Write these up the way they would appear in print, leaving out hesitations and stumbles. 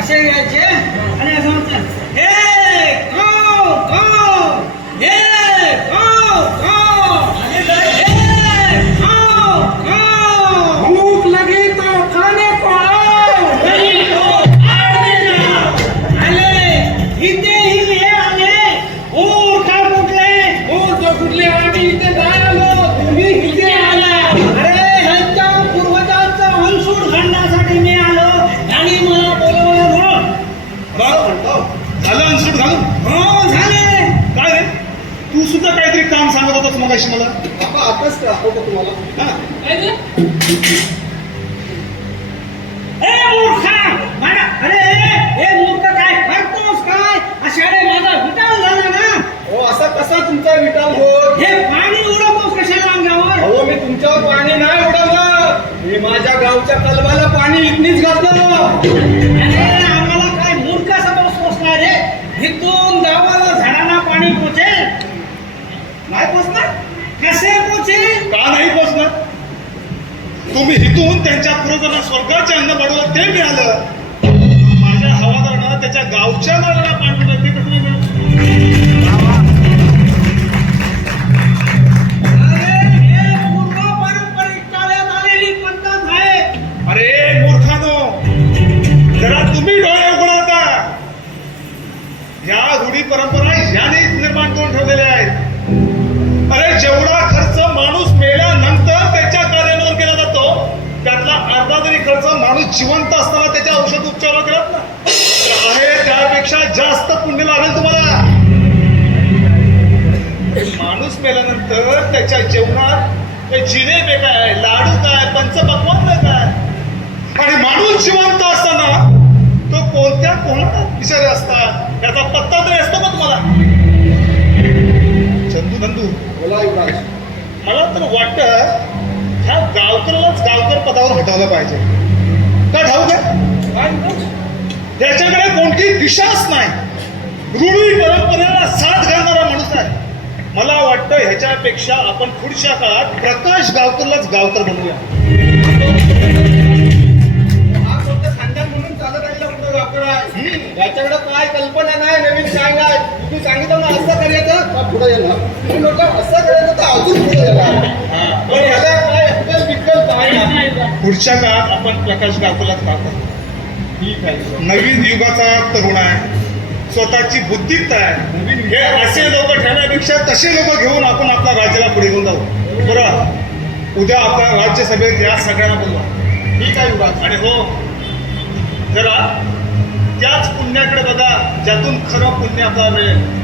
असे घ्यायचे आणि असं म्हणतात हे खाओ खाओ हे खाओ खाओ हे खाओ खाओ भूख लगी तो खाने को आओ नहीं तो खाने जाओ आले इथे ही हे आले उठा कुठले आम्ही इथे नाही आलो तुम्ही इथे आला अरे ह्यांच्या पूर्वजांचा अंसूड घालण्यासाठी मी आलो आणि मला बोलवलं म्हणून झालं अनसूट घालून? हो झाले काय रे तू सुद्धा काहीतरी काम सांगत होतास मगाशी मला. बाबा आताच आठवतो तुम्हाला हा? ए मूर्खा मला अरे हे मूर्ख काय करतोस काय अशाने माझा विटाळ झाला ना हो असा कसा तुमचा विटाल होत हे पाणी उडवतोस कशाला अंगावर अहो मी तुमच्यावर पाणी नाही उडवलं मी माझ्या गावच्या कलबाला पाणी इथनीच घातलं अरे आम्हाला काय मूर्ख समजतोस काय रे इथून गावाला झाडांना पाणी पोचेल नाही पोचणार कसे पोचेल का नाही पोचणार? तुम्ही इथून त्यांच्या पूर्वजांना स्वर्गाचे अन्न वाढवलं ते मिळालं. माझ्या हवादारानं त्याच्या गावच्या नळाला पाणी दिलं, ते कसं नाही मिळालं? अरे हे पूर्व पारंपरिक चालत आलेली पद्धत आहे अरे मूर्खानो, जरा तुम्ही डोळे उघडा. या रूढी परंपरा ह्याने निर्माण करून ठेवलेल्या आहेत. अरे जेवढा खर्च माणूस मेल्यानंतर त्याच्या कार्यालयावर केला जातो त्यातला अर्धा जरी खर्च माणूस जिवंत असताना त्याच्या औषध उपचारावर केलात ना तर आहे त्यापेक्षा जास्त पुण्य लाभेल तुम्हाला. माणूस मेल्यानंतर त्याच्या जेवणात जिलेबी काय, लाडू काय, पंचपक्वान्न काय, आणि माणूस जिवंत असताना तो कोणत्या विचारे असतात त्याचा पत्ता तरी असतो का तुम्हाला? चंदू धंदू बोला युवराज मला तर वाटतं ह्या गावकरलाच गावकर पदावर हटवलं पाहिजे. का ठाऊक आहे? त्याच्याकडे कोणती दिशाच नाही. रूढी परंपरेला साथ घालणारा माणूस आहे. मला वाटतं ह्याच्यापेक्षा आपण पुढच्या काळात प्रकाश गावकरलाच गावकर बनवूया. हा फक्त खानदान म्हणून चालत राहिला कुठं गावकर आहे याच्याकडे काय कल्पना नाही नवीन काय नाही तुम्ही सांगितलं ना असं करायचं का पुढे येणार तुम्ही लोक असं करायचं तर अजून पुढे येणार पण याला काय अक्कल बिक्कल काय नाही पुढच्या काळात आपण प्रकाश गावकरलाच पाहतो. ठीक आहे नवीन युगाचा तरुण आहे, स्वतःची बुद्धित आहे. हे असे लोक ठेवण्यापेक्षा तसे लोक घेऊन आपण आपल्या राज्याला पुढे घेऊन जाऊ. बरं, उद्या आपल्या राज्यसभेत या सगळ्यांना बोलवा. ठीक आहे युवराज आणि हो, जरा त्याच पुण्याकडे बघा ज्यातून खरं पुण्य आपल्याला मिळेल.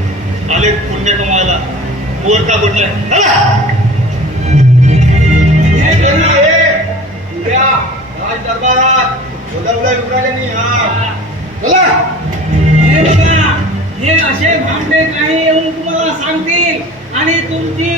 आले पुण्य कमावायला वर का कुठले उद्या राज दरबारात बोलावलं युवराजांनी हा बोला हे बघा हे असे भांडे काही येऊन तुम्हाला सांगतील आणि तुमची